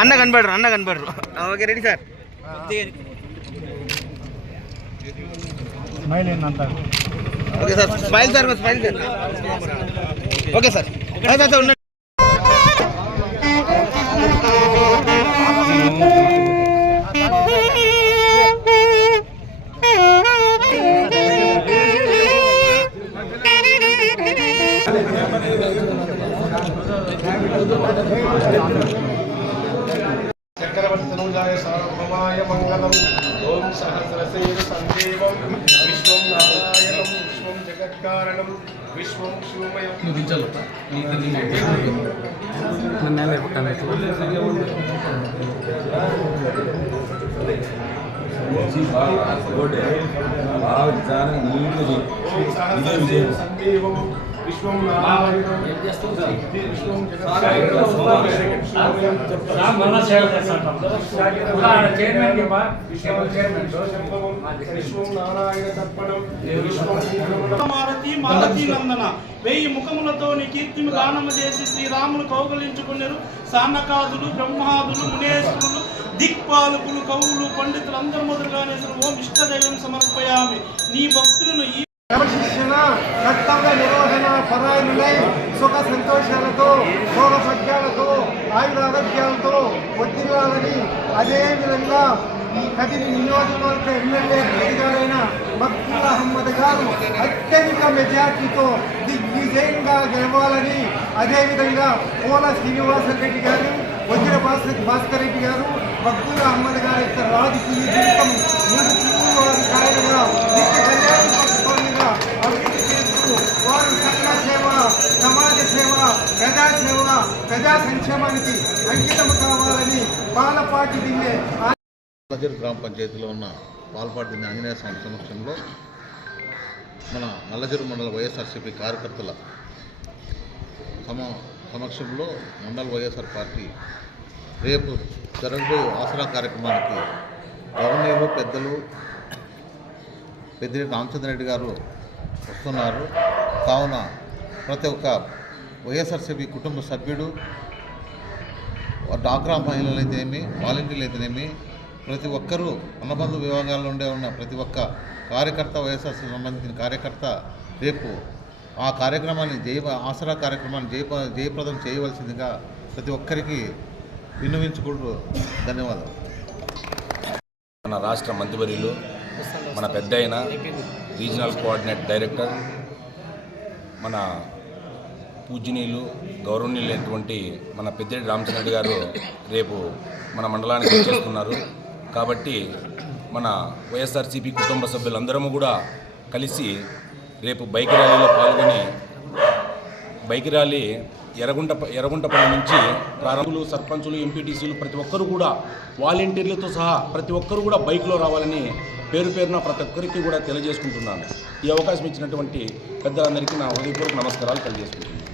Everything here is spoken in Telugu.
అన్న కనపడరు ఓకే రెడీ సార్ స్మైల్ ఏంటంత okay sir smile sir okay sir ఉండండి చక్రవర్తనుజాయ సార్వభౌమాయ మంగళం ఓం సహస్రశైల సందేవం విశ్వం నారాయణం విశ్వం జగత్కారణం విశ్వం శివమయం సందేవం విశ్వం నారాయణం విశ్వం మాలతీ నందన 1000 ముఖములతో కీర్తిము గానము చేసి శ్రీరాములు కౌగలించుకున్నారు. సాన్నకాదులు బ్రహ్మాదులు మునేశ్వరులు దిక్పాలకులు కవులు పండితులు అందరూ మొదలుగానే ఓం ఇష్టదైవం సమర్పయామి. నీ భక్తులను ఈ క్రమశిక్షణ కర్తవ్య నిర్వహణ పరాయణులై సుఖ సంతోషాలతో భోగ భాగ్యాలతో ఆయురారోగ్యాలతో వర్ధిల్లాలని అదేవిధంగా ఈ కదిరి నియోజకవర్గ ఎమ్మెల్యే అధికారైన మక్బూల్ అహ్మద్ గారు అత్యధిక మెజార్టీతో దిగ్విజయంగా గెలవాలని అదేవిధంగా పోల శ్రీనివాసరెడ్డి గారు వజ్ర భాస్కర్ రెడ్డి గారు మక్బూల్ అహ్మద్ గారి యొక్క రాజకీయ జీవితం 3 కాలంగా నిత్య కళ్యాణ అభివృద్ధి చేస్తూ వారు సకల సేవ సమాజ సేవ ప్రజా సంక్షేమానికి అంకితం కావాలని పాలపాటి దిన్నే నల్లజరు గ్రామ పంచాయతీలో ఉన్న పాలపాటి దిన్నే ఆంజనేయ స్వామి సమక్షంలో మన నల్లజరు మండల వైఎస్ఆర్సీపీ కార్యకర్తల సమక్షంలో మండల వైఎస్ఆర్ పార్టీ రేపు జరగబోయే ఆసరా కార్యక్రమానికి గవర్నర్లు పెద్దలు పెద్దిరెడ్డి రామచంద్రరెడ్డి గారు వస్తున్నారు. కావున ప్రతి ఒక్క వైఎస్ఆర్సీపీ కుటుంబ సభ్యుడు డాక్రా మహిళలు అయితేనేమి వాలంటీర్లు అయితేనేమి ప్రతి ఒక్కరూ అన్నబంధు విభాగాల్లో ఉన్న ప్రతి ఒక్క కార్యకర్త వైఎస్ఆర్సీకి సంబంధించిన కార్యకర్త రేపు ఆ కార్యక్రమాన్ని ఆసరా కార్యక్రమాన్ని జయప్రదం చేయవలసిందిగా ప్రతి ఒక్కరికి విన్నవించుకుంటూ ధన్యవాదాలు. మన రాష్ట్ర మంత్రివర్యులు మన పెద్ద అయిన రీజనల్ కోఆర్డినేట్ డైరెక్టర్ మన పూజనీయులు గౌరవనీయులైనటువంటి మన పెద్దిరెడ్డి రామచంద్రరెడ్డి గారు రేపు మన మండలానికి వచ్చేస్తున్నారు. కాబట్టి మన వైఎస్ఆర్సీపీ కుటుంబ సభ్యులందరము కూడా కలిసి రేపు బైక్ ర్యాలీలో పాల్గొని బైక్ ర్యాలీ ఎర్రగుంటపల్లి నుంచి ప్రారంభులు సర్పంచులు ఎంపీటీసీలు ప్రతి ఒక్కరు కూడా వాలంటీర్లతో సహా ప్రతి ఒక్కరు కూడా బైక్లో రావాలని పేరున ప్రతి ఒక్కరికి కూడా తెలియజేసుకుంటున్నాను. ఈ అవకాశం ఇచ్చినటువంటి పెద్దలందరికీ నా హృదయపూర్వక నమస్కారాలు తెలియజేసుకుంటున్నాను.